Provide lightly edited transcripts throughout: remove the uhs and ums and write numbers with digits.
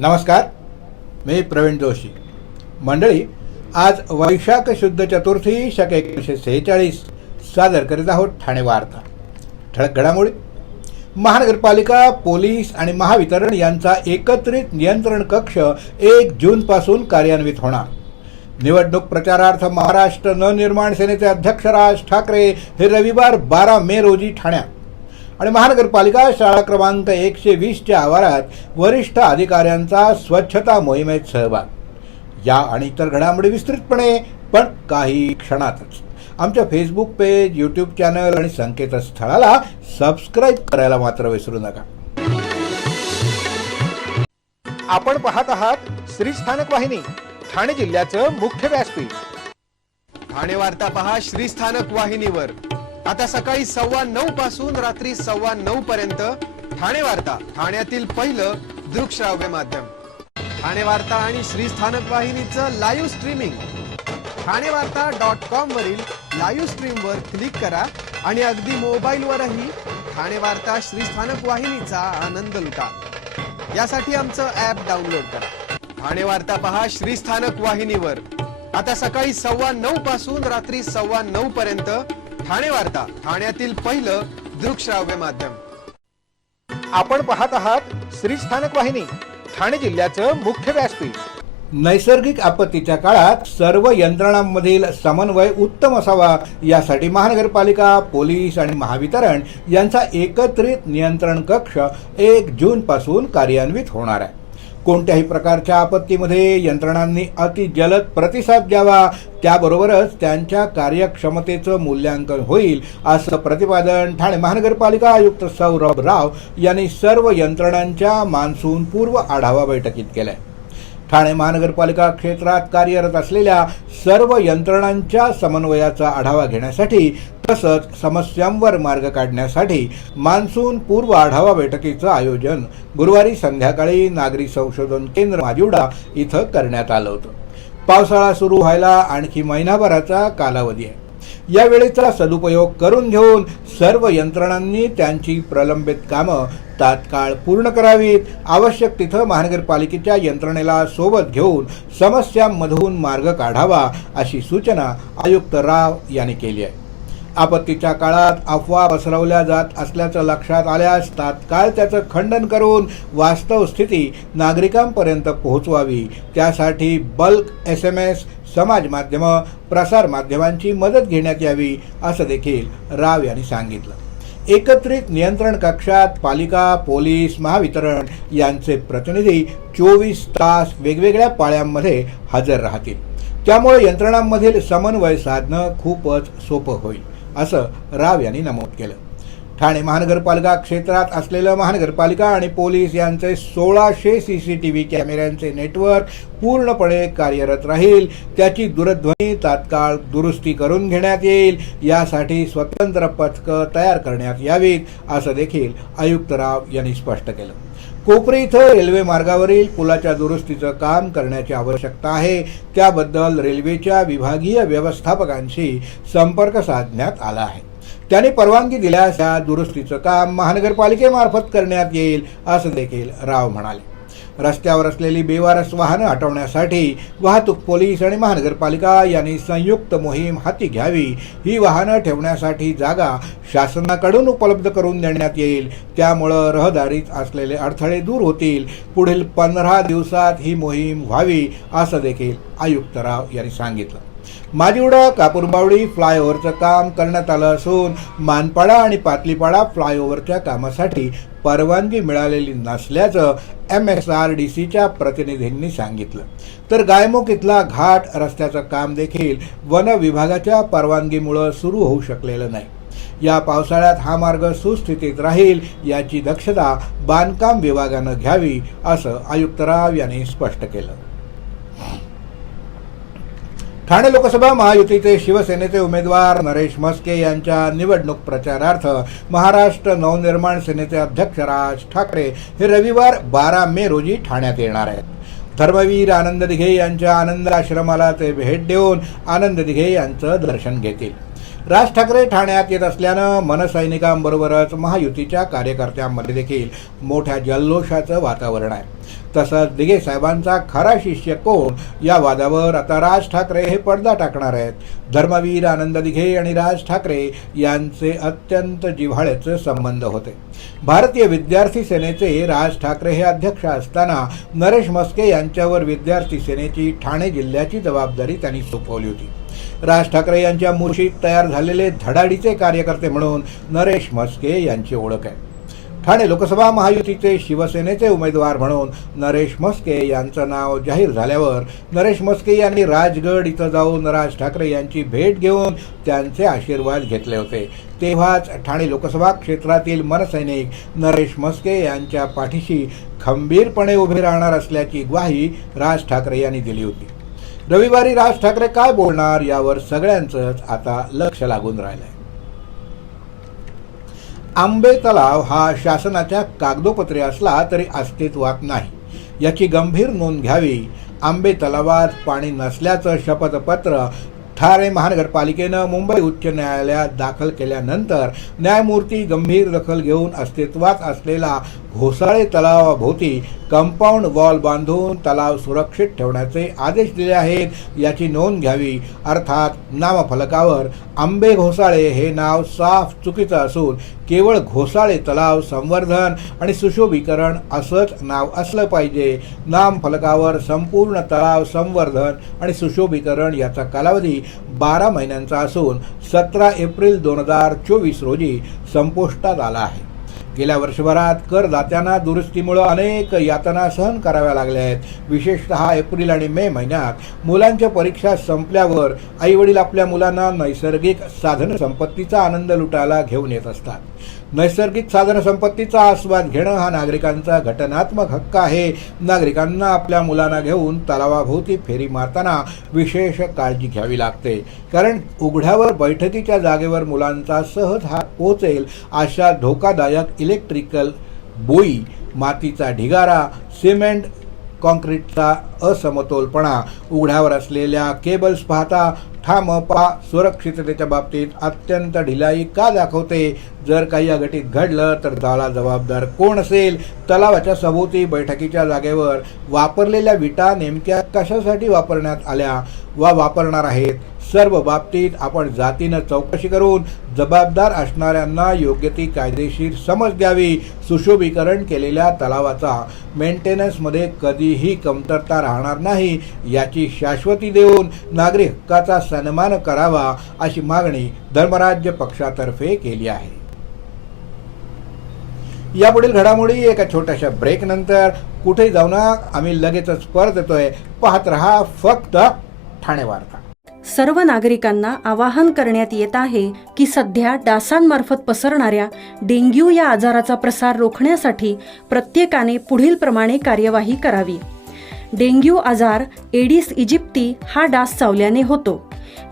नमस्कार, मी प्रवीण जोशी. मंडळी, आज वैशाख शुद्ध चतुर्थी शक 1946 सादर करीत आहोत ठाणे वार्ता. ठळक घडामोडी. महानगरपालिका, पोलीस आणि महावितरण यांचा एकत्रित नियंत्रण कक्ष 1 जूनपासून कार्यान्वित होणार. निवडणूक प्रचारार्थ महाराष्ट्र नवनिर्माण सेनेचे अध्यक्ष राज ठाकरे हे रविवार 12 मे रोजी ठाण्यात आणि महानगरपालिका शाळा क्रमांक 120च्या आवारात वरिष्ठ अधिकाऱ्यांचा स्वच्छता मोहिमेत सहभाग. या आणि इतर घडामोडी विस्तृतपणे, पण काही क्षणातच. आमच्या फेसबुक पेज, यूट्यूब चॅनल आणि संकेतस्थळाला सबस्क्राईब करायला मात्र विसरू नका. आपण पाहत आहात श्री स्थानक वाहिनी, ठाणे जिल्ह्याचं मुख्य व्यासपीठ. ठाणे वार्ता पहा श्री स्थानक वाहिनीवर. आता सकाळी 9:15 पासून रात्री 9:15 पर्यंत ठाणे वार्ता, ठाण्यातील पहिलं दृकश्राव्य माध्यम. ठाणे वार्ता आणि श्री स्थानक वाहिनीचं लाईव्ह स्ट्रीमिंग ठाणेवार्ता.com वरील लाईव्ह स्ट्रीमवर क्लिक करा आणि अगदी मोबाईलवरही ठाणे वार्ता श्री स्थानक वाहिनीचा आनंद लुटा. यासाठी आमचं ॲप डाउनलोड करा. ठाणे वार्ता पहा श्री स्थानक वाहिनीवर. आता सकाळी 9:15 पासून रात्री 9:15 पर्यंत ठाणे वार्ता, ठाण्यातील पहिलं दृकश्राव्य माध्यम. आपण पाहत आहात श्री स्थानक वाहिनी, ठाणे जिल्ह्याचं मुख्य व्यासपीठ. नैसर्गिक आपत्तीच्या काळात सर्व यंत्रणांमधील समन्वय उत्तम असावा, यासाठी महानगरपालिका, पोलीस आणि महावितरण यांचा एकत्रित नियंत्रण कक्ष 1 जूनपासून कार्यान्वित होणार आहे. कोणत्याही प्रकारच्या आपत्तीमध्ये यंत्रणांनी अतिजलद प्रतिसाद द्यावा, त्याबरोबरच त्यांच्या कार्यक्षमतेचं मूल्यांकन होईल, असं प्रतिपादन ठाणे महानगरपालिका आयुक्त सौरभ राव यांनी सर्व यंत्रणांच्या मान्सून पूर्व आढावा बैठकीत केलंय. ठाणे महानगरपालिका क्षेत्रात कार्यरत असलेल्या सर्व यंत्रणांच्या समन्वयाचा आढावा घेण्यासाठी तसंच समस्यांवर मार्ग काढण्यासाठी मान्सून पूर्व आढावा बैठकीचं आयोजन गुरुवारी संध्याकाळी नागरी संशोधन केंद्र माजिवडा इथं करण्यात आलं होतं. पावसाळा सुरू व्हायला आणखी महिनाभराचा कालावधी आहे. या वेळेचा सदुपयोग करून घेऊन सर्व यंत्रणांनी त्यांची प्रलंबित कामं तात्काळ पूर्ण करावीत. आवश्यक तिथं महानगरपालिकेच्या यंत्रणेला सोबत घेऊन समस्यांमधून मार्ग काढावा, अशी सूचना आयुक्त राव यांनी केली आहे. आपत्तीच्या काळात अफवा पसरवल्या जात असल्याचं लक्षात आल्यास तात्काळ त्याचं खंडन करून वास्तव स्थिती नागरिकांपर्यंत पोहोचवावी. त्यासाठी बल्क SMS, समाज माध्यमं, प्रसार माध्यमांची मदत घेण्यात यावी, असं देखील राव यांनी सांगितलं. एकत्रित नियंत्रण कक्षात पालिका, पोलीस, महावितरण यांचे प्रतिनिधी 24 तास वेगवेगळ्या पाळ्यांमध्ये हजर राहतील. त्यामुळे यंत्रणांमधील समन्वय साधणं खूपच सोपं होईल, असं राव यांनी नमूद केलं. ठाणे महानगरपालिका क्षेत्रात असलेलं महानगरपालिका आणि पोलीस यांचे 1600 CCTV कॅमेऱ्यांचे नेटवर्क पूर्णपणे कार्यरत राहील. त्याची दूरध्वनी तात्काळ दुरुस्ती करून घेण्यात येईल. यासाठी स्वतंत्र पथकं तयार करण्यात यावीत, असं देखील आयुक्त राव यांनी स्पष्ट केलं. कोपरी इथं रेल्वे मार्गावरील पुलाच्या दुरुस्तीचं काम करण्याची आवश्यकता आहे. त्याबद्दल रेल्वेच्या विभागीय व्यवस्थापकांशी संपर्क साधण्यात आला आहे. त्यांनी परवानगी दिल्यास या दुरुस्तीचं काम महानगरपालिकेमार्फत करण्यात येईल, असं देखील राव म्हणाले. रस्त्यावर असलेली बेवारस वाहनं हटवण्यासाठी वाहतूक पोलीस आणि महानगरपालिका यांनी संयुक्त मोहीम हाती घ्यावी. ही वाहनं ठेवण्यासाठी जागा शासनाकडून उपलब्ध करून देण्यात येईल. त्यामुळं रहदारीत असलेले अडथळे दूर होतील. पुढील 15 दिवसात ही मोहीम व्हावी, असं देखील आयुक्त राव यांनी सांगितलं. माजिवडा कापूरबावडी फ्लायओव्हरचं काम करण्यात आलं असून मानपाडा आणि पातलीपाडा फ्लायओव्हरच्या कामासाठी परवानगी मिळालेली नसल्याचं MSRDCच्या प्रतिनिधींनी सांगितलं. तर गायमुख इथला घाट रस्त्याचं काम देखील वन विभागाच्या परवानगीमुळे सुरू होऊ शकलेलं नाही. या पावसाळ्यात हा मार्ग सुस्थितीत राहील, याची दक्षता बांधकाम विभागानं घ्यावी, असं आयुक्त राव यांनी स्पष्ट केलं. ठाणे लोकसभा महायुतीचे शिवसेनेचे उमेदवार नरेश म्हस्के यांच्या निवडणूक प्रचारार्थ महाराष्ट्र नवनिर्माण सेनेचे अध्यक्ष राज ठाकरे हे रविवार 12 मे रोजी ठाण्यात येणार आहेत. धर्मवीर आनंद दिघे यांच्या आनंद आश्रमाला ते भेट देऊन आनंद दिघे यांचं दर्शन घेतील. राज ठाकरे ठाण्यात येत असल्यानं मनसैनिकांबरोबरच महायुतीच्या कार्यकर्त्यांमध्ये देखील मोठ्या जल्लोषाचं वातावरण आहे. तसंच दिघे साहेबांचा खरा शिष्य कोण या वादावर आता राज ठाकरे हे पडदा टाकणार आहेत. धर्मवीर आनंद दिघे आणि राज ठाकरे यांचे अत्यंत जिव्हाळ्याचे संबंध होते. भारतीय विद्यार्थी सेनेचे राज ठाकरे हे अध्यक्ष असताना नरेश म्हस्के यांच्यावर विद्यार्थी सेनेची ठाणे जिल्ह्याची जबाबदारी त्यांनी सोपवली होती. राज ठाकरे यांच्या मुळशीत तयार झालेले धडाडीचे कार्यकर्ते म्हणून नरेश म्हस्के यांची ओळख आहे. ठाणे लोकसभा महायुतीचे शिवसेनेचे उमेदवार म्हणून नरेश म्हस्के यांचं नाव जाहीर झाल्यावर नरेश म्हस्के यांनी राजगड इथं जाऊन राज ठाकरे यांची भेट घेऊन त्यांचे आशीर्वाद घेतले होते. तेव्हाच ठाणे लोकसभा क्षेत्रातील मनसैनिक नरेश म्हस्के यांच्या पाठीशी खंबीरपणे उभे राहणार असल्याची ग्वाही राज ठाकरे यांनी दिली होती. रविवारी राज ठाकरे काय बोलणार यावर सगळ्यांचंच आता लक्ष लागून राहिलंय. आंबे तलाव हा शासनाच्या कागदोपत्री असला तरी अस्तित्वात नाही, याची गंभीर नोंद घ्यावी. आंबे तलावात पाणी नसल्याचं शपथपत्र ठाणे महानगरपालिकेनं मुंबई उच्च न्यायालयात दाखल केल्यानंतर न्यायमूर्ती गंभीर दखल घेऊन अस्तित्वात असलेला घोसाळे तलावाभोवती कंपाऊंड वॉल बांधून तलाव सुरक्षित ठेवण्याचे आदेश दिले आहेत, याची नोंद घ्यावी. अर्थात नामफलकावर आंबे घोसाळे हे नाव साफ चुकीचं असून केवळ घोसाळे तलाव संवर्धन आणि सुशोभीकरण असंच नाव असलं पाहिजे. नामफलकावर संपूर्ण तलाव संवर्धन आणि सुशोभीकरण याचा कालावधी 12 महिन्यांचा असून 17 एप्रिल 2024 रोजी संपुष्टात आला आहे. गेल्या वर्षभरात करदात्यांना दुरुस्तीमुळे अनेक यातना सहन कराव्या लागल्या आहेत. विशेषतः एप्रिल आणि मे महिन्यात मुलांच्या परीक्षा संपल्यावर आईवडील आपल्या मुलांना नैसर्गिक साधन संपत्तीचा आनंद लुटायला घेऊन येत असतात. नैसर्गिक साधन संपत्तीचा आस्वाद घेणं हा नागरिकांचा घटनात्मक हक्क आहे. नागरिकांना आपल्या मुलांना घेऊन तलावाभोवती फेरी मारताना विशेष काळजी घ्यावी लागते, कारण उघड्यावर बैठकीच्या जागेवर मुलांचा सहज हात पोहोचेल अशा धोकादायक इलेक्ट्रिकल बोई, मातीचा ढिगारा, सिमेंट कॉन्क्रीटचा असमतोलपणा, उघड्यावर असलेल्या केबल्स पाहता ठामपा सुरक्षिततेच्या बाबतीत अत्यंत ढिलाई का दाखवते. जर काही अघटित घडलं तर त्याला जबाबदार कोण असेल? तलावाच्या सभोवती बैठकीच्या जागेवर वापरलेल्या विटा नेमक्या कशासाठी वापरण्यात आल्या वा वापरणार आहेत? सर्व बाबतीत आपण जातीनं चौकशी करून जबाबदार असणाऱ्यांना योग्य ती कायदेशीर समज द्यावी. सुशोभीकरण केलेल्या तलावाचा मेंटेनन्समध्ये कधीही कमतरता राहणार नाही, याची शाश्वती देऊन नागरी हक्काचा सन्मान करावा, अशी मागणी धर्मराज्य पक्षातर्फे केली आहे. यापुढील घडामोडी एका छोट्याशा ब्रेक नंतर कुठे जाऊ नका, आम्ही लगेचच परत येतोय. पाहत रहा फक्त ठाणे वार्ता. सर्व नागरिकांना आवाहन करण्यात येत आहे की सध्या डासांमार्फत पसरणाऱ्या डेंग्यू या आजाराचा प्रसार रोखण्यासाठी प्रत्येकाने पुढील प्रमाणे कार्यवाही करावी. डेंग्यू आजार एडिस इजिप्ती हा डास चावल्याने होतो.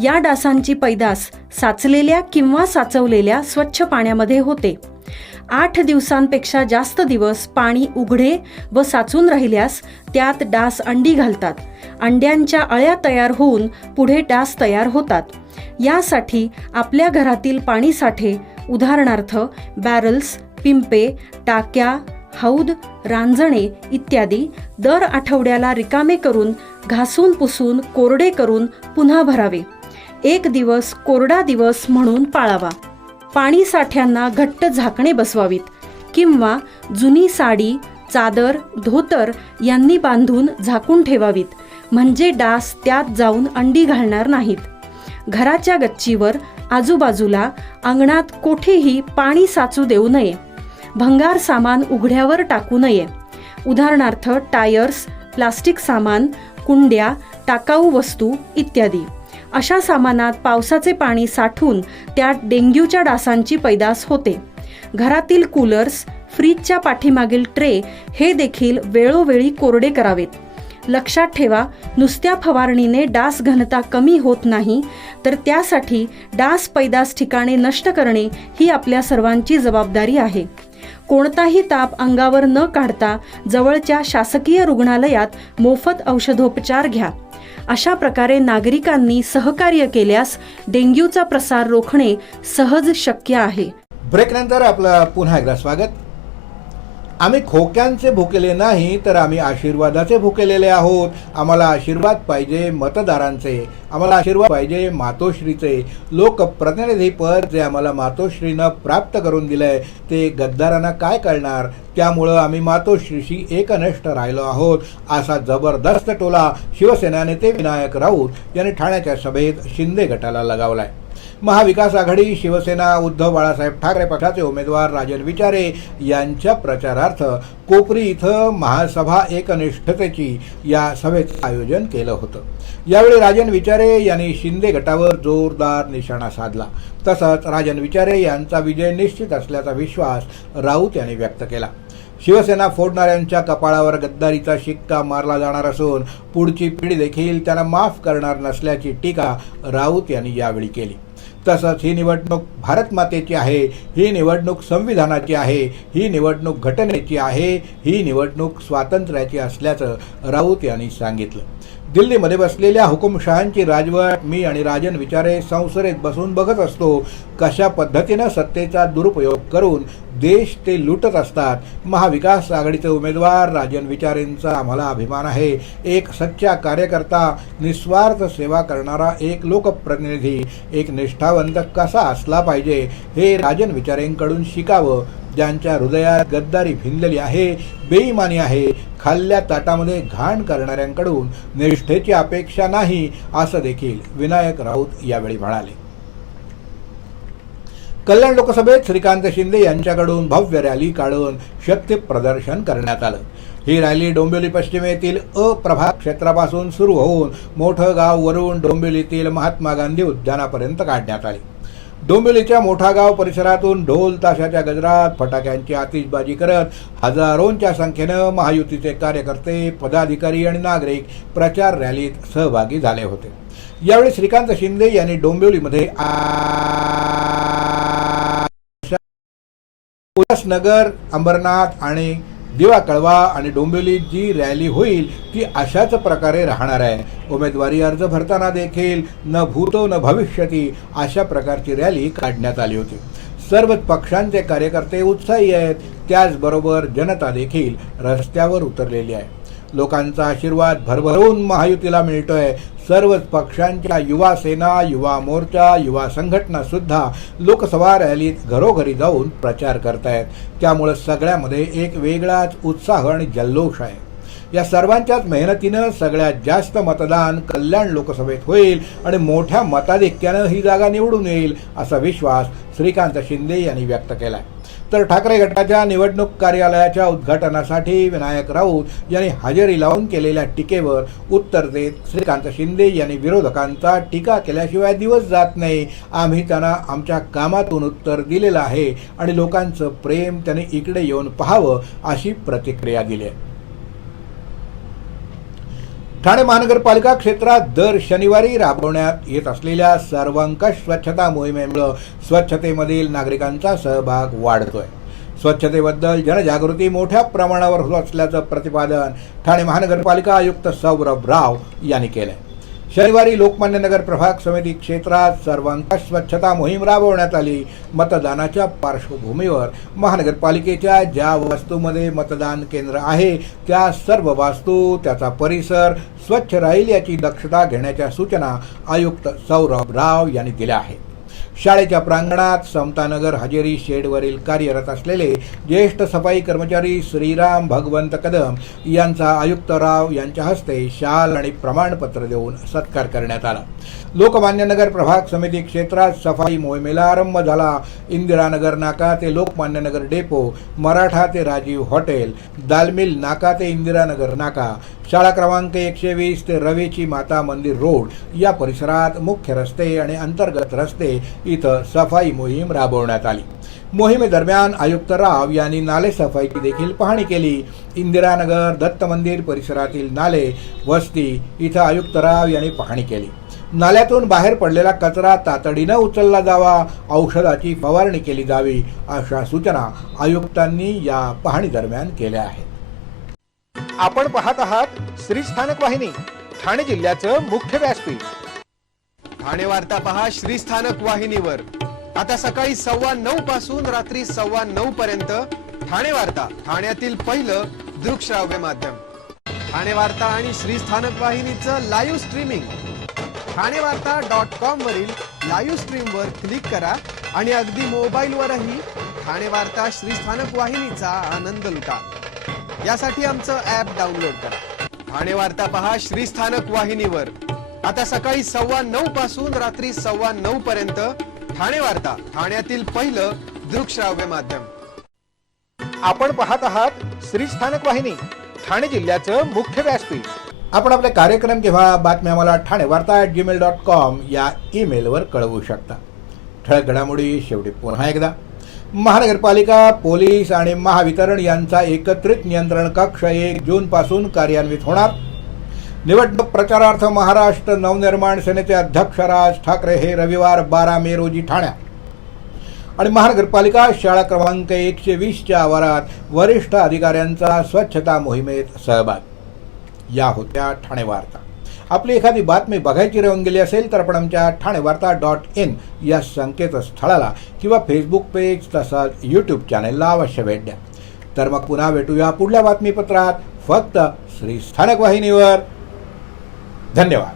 या डासांची पैदास साचलेल्या किंवा साचवलेल्या स्वच्छ पाण्यामध्ये होते. 8 दिवसांपेक्षा जास्त दिवस पाणी उघडे व साचून राहिल्यास त्यात डास अंडी घालतात. अंड्यांच्या अळ्या तयार होऊन पुढे डास तयार होतात. यासाठी आपल्या घरातील पाणीसाठे, उदाहरणार्थ बॅरल्स, पिंपे, टाक्या, हौद, रांजणे इत्यादी दर आठवड्याला रिकामे करून घासून पुसून कोरडे करून पुन्हा भरावे. 1 दिवस कोरडा दिवस म्हणून पाळावा. पाणी साठ्यांना घट्ट झाकणे बसवावीत किंवा जुनी साडी, चादर, धोतर यांनी बांधून झाकून ठेवावीत, म्हणजे डास त्यात जाऊन अंडी घालणार नाहीत. घराच्या गच्चीवर, आजूबाजूला, अंगणात कोठेही पाणी साचू देऊ नये. भंगार सामान उघड्यावर टाकू नये. उदाहरणार्थ टायर्स, प्लास्टिक सामान, कुंड्या, टाकाऊ वस्तू इत्यादी. अशा सामानात पावसाचे पाणी साठून त्यात डेंग्यूच्या डासांची पैदास होते. घरातील कूलर्स, फ्रीजच्या पाठीमागील ट्रे हे देखील वेळोवेळी कोरडे करावेत. लक्षात ठेवा, नुसत्या फवारणीने डास घनता कमी होत नाही, तर त्यासाठी डास पैदास ठिकाणे नष्ट करणे ही आपल्या सर्वांची जबाबदारी आहे. कोणताही ताप अंगावर न काढता जवळच्या शासकीय रुग्णालयात मोफत औषधोपचार घ्या. अशा प्रकारे नागरिकांनी सहकार्य केल्यास डेंग्यूचा प्रसार रोखणे सहज शक्य आहे. ब्रेक नंतर आपलं पुन्हा एकदा स्वागत. आम्ही खोक्यांचे भुकेले नाही तर आम्ही आशीर्वादाचे भुकेलेले आहोत. आम्हाला आशीर्वाद पाहिजे मतदारांचे, आम्हाला आशीर्वाद पाहिजे मातोश्रीचे. लोकप्रतिनिधी पद जे आम्हाला मातोश्रीनं प्राप्त करून दिलंय ते गद्दारांना काय कळणार. त्यामुळं आम्ही मातोश्रीशी एकनिष्ठ राहिलो आहोत, असा जबरदस्त टोला शिवसेना नेते विनायक राऊत यांनी ठाण्याच्या सभेत शिंदे गटाला लगावलाय. महाविकास आघाडी शिवसेना उद्धव बाळासाहेब ठाकरे पक्षाचे उमेदवार राजन विचारे यांच्या प्रचारार्थ कोपरी इथं महासभा एकनिष्ठतेची या सभेचं आयोजन केलं होतं. यावेळी राजन विचारे यांनी शिंदे गटावर जोरदार निशाणा साधला. तसंच राजन विचारे यांचा विजय निश्चित असल्याचा विश्वास राऊत यांनी व्यक्त केला. शिवसेना फोडणाऱ्यांच्या कपाळावर गद्दारीचा शिक्का मारला जाणार असून पुढची पिढी देखील त्यांना माफ करणार नसल्याची टीका राऊत यांनी यावेळी केली. तसंच ही निवडणूक भारत मातेची आहे, ही निवडणूक संविधानाची आहे, ही निवडणूक घटनेची आहे, ही निवडणूक स्वातंत्र्याची असल्याचं राऊत यांनी सांगितलं. दिल्लीमध्ये बसलेल्या हुकुमशहांची राजवट मी आणि राजन विचारे संसदेत बसून बघत असतो. कशा पद्धतीनं सत्तेचा दुरुपयोग करून देश ते लुटत असतात. महाविकास आघाडीचे उमेदवार राजन विचारेंचा आम्हाला अभिमान आहे. एक सच्चा कार्यकर्ता, निस्वार्थ सेवा करणारा एक लोकप्रतिनिधी, एक निष्ठावंत कसा असला पाहिजे हे राजन विचारेंकडून शिकावं. ज्यांच्या हृदयात गद्दारी भिनलेली आहे, बेईमानी आहे, खाल्ल्या ताटामध्ये घाण करणाऱ्यांकडून निष्ठेची अपेक्षा नाही, असं देखील विनायक राऊत यावेळी म्हणाले. कल्याण लोकसभेत श्रीकांत शिंदे यांच्याकडून भव्य रॅली काढून शक्ती प्रदर्शन करण्यात आलं. ही रॅली डोंबिवली पश्चिमेतील प्रभाग क्षेत्रापासून सुरू होऊन मोठं गाव वरून डोंबिवलीतील महात्मा गांधी उद्यानापर्यंत काढण्यात आली. डोंबिवलीच्या मोठा गाव परिसरातून ढोल ताशाच्या गजरात फटाक्यांची आतिषबाजी करत हजारोंच्या संख्येनं महायुतीचे कार्यकर्ते, पदाधिकारी आणि नागरिक प्रचार रॅलीत सहभागी झाले होते. यावेळी श्रीकांत शिंदे यांनी डोंबिवलीमध्ये उल्हासनगर, अंबरनाथ आणि दिवा कळवा आणि डोंबिवलीत जी रॅली होईल ती अशाच प्रकारे राहणार आहे. उमेदवारी अर्ज भरताना देखील न भूतो न भविष्यती अशा प्रकारची रॅली काढण्यात आली होती. सर्वच पक्षांचे कार्यकर्ते उत्साही आहेत. त्याचबरोबर जनता देखील रस्त्यावर उतरलेली आहे. लोकांचा आशीर्वाद भरभरून महायुतीला मिळतोय. सर्वच पक्षांच्या युवा सेना, युवा मोर्चा, युवा संघटना सुद्धा लोकसभा रॅलीत घरोघरी जाऊन प्रचार करतायत. त्यामुळे सगळ्यामध्ये एक वेगळाच उत्साह आणि जल्लोष आहे. या सर्वांच्याच मेहनतीनं सगळ्यात जास्त मतदान कल्याण लोकसभेत होईल आणि मोठ्या मताधिक्यानं ही जागा निवडून येईल असा विश्वास श्रीकांत शिंदे यांनी व्यक्त केलाय. तर ठाकरे गटाच्या निवडणूक कार्यालयाच्या उद्घाटनासाठी विनायक राऊत यांनी हजेरी लावून केलेल्या टीकेवर उत्तर देत श्रीकांत शिंदे यांनी विरोधकांचा टीका केल्याशिवाय दिवस जात नाही. आम्ही त्यांना आमच्या कामातून उत्तर दिलेलं आहे आणि लोकांचं प्रेम त्यांनी इकडे येऊन पाहावं अशी प्रतिक्रिया दिली आहे. ठाणे महानगरपालिका क्षेत्रात दर शनिवारी राबवण्यात येत असलेल्या सर्वंकष स्वच्छता मोहिमेमुळे स्वच्छतेमधील नागरिकांचा सहभाग वाढतोय. स्वच्छतेबद्दल जनजागृती मोठ्या प्रमाणावर होत असल्याचं प्रतिपादन ठाणे महानगरपालिका आयुक्त सौरभ राव यांनी केलंय. शनिवारी लोकमान्य नगर प्रभाग समिती क्षेत्रात सर्वंकष स्वच्छता मोहीम राबवण्यात आली. मतदानाच्या पार्श्वभूमीवर महानगरपालिकेच्या ज्या वास्तूमध्ये मतदान केंद्र आहे त्या सर्व वास्तू, त्याचा परिसर स्वच्छ राहील याची दक्षता घेण्याच्या सूचना आयुक्त सौरभ राव यांनी दिल्या आहेत. शाळेच्या प्रांगणात समतानगर हजेरी शेडवरील कार्यरत असलेले ज्येष्ठ सफाई कर्मचारी श्रीराम भगवंत कदम यांचा आयुक्त राव यांच्या हस्ते शाल आणि प्रमाणपत्र देऊन सत्कार करण्यात आला. लोकमान्य नगर प्रभाग समिती क्षेत्रात सफाई मोहिमेला आरंभ झाला. इंदिरानगर नाका ते लोकमान्य नगर डेपो, मराठा ते राजीव हॉटेल, दालमिल नाका ते इंदिरानगर नाका, शाळा क्रमांक 120 ते रवेची माता मंदिर रोड या परिसरात मुख्य रस्ते आणि अंतर्गत रस्ते इथं सफाई मोहीम राबवण्यात आली. मोहिमेदरम्यान आयुक्त राव यांनी नाले सफाईची देखील पाहणी केली. इंदिरानगर, दत्त मंदिर परिसरातील नाले, वस्ती इथं आयुक्त राव यांनी पाहणी केली. नाल्यातून बाहेर पडलेला कचरा तातडीनं उचलला जावा, औषधाची फवारणी केली जावी अशा सूचना आयुक्तांनी या पाहणी दरम्यान केल्या आहेत. आपण पाहत आहात श्री स्थानक वाहिनी, ठाणे जिल्ह्याचं मुख्य व्यासपीठ. ठाणे वार्ता पहा श्री स्थानक वाहिनीवर. आता सकाळी 9:15 पासून रात्री 9:15 पर्यंत ठाणे वार्ता, ठाण्यातील पहिलं दृकश्राव्य माध्यम. ठाणे वार्ता आणि श्री स्थानक वाहिनीचं लाईव्ह स्ट्रीमिंग. ठाणेवार्ता.com वरील लाईव्ह स्ट्रीमवर क्लिक करा आणि अगदी मोबाईलवरही ठाणे वार्ता श्री स्थानक वाहिनीचा आनंद लुटा. यासाठी आमचं ॲप डाउनलोड करा. ठाणे वार्ता पहा श्री स्थानक वाहिनीवर. आता सकाळी 9:15 पासून रात्री 9:15 पर्यंत. ठाणे वार्ता, ठाण्यातील पहिलं दृकश्राव्य माध्यम. आपण पाहत आहात श्री स्थानक वाहिनी, ठाणे जिल्ह्याचं मुख्य व्यासपीठ. आपण आपले कार्यक्रम किंवा बातम्या मला ठाणेवार्ता@gmail.com या ईमेलवर कळवू शकता. ठळक घडामोडी शेवटी पुन्हा एकदा. महानगरपालिका, पोलीस आणि महावितरण यांचा एकत्रित नियंत्रण कक्ष 1 जून पासून कार्यान्वित होणार. निवडणूक प्रचारार्थ महाराष्ट्र नवनिर्माण सेनेचे अध्यक्ष राज ठाकरे हे रविवार 12 मे रोजी ठाण्यात आणि महानगरपालिका शाळा क्रमांक 120च्या आवारात वरिष्ठ अधिकाऱ्यांचा स्वच्छता मोहिमेत सहभाग. या होत्या ठाणे वार्ता. आपली एखादी बातमी बघायची राहून गेली असेल तर आपण आमच्या ठाणेवार्ता.in या संकेतस्थळाला किंवा फेसबुक पेज तसंच यूट्यूब चॅनेलला अवश्य भेट द्या. तर मग पुन्हा भेटूया पुढल्या बातमीपत्रात, फक्त श्री स्थानक वाहिनीवर. धन्यवाद.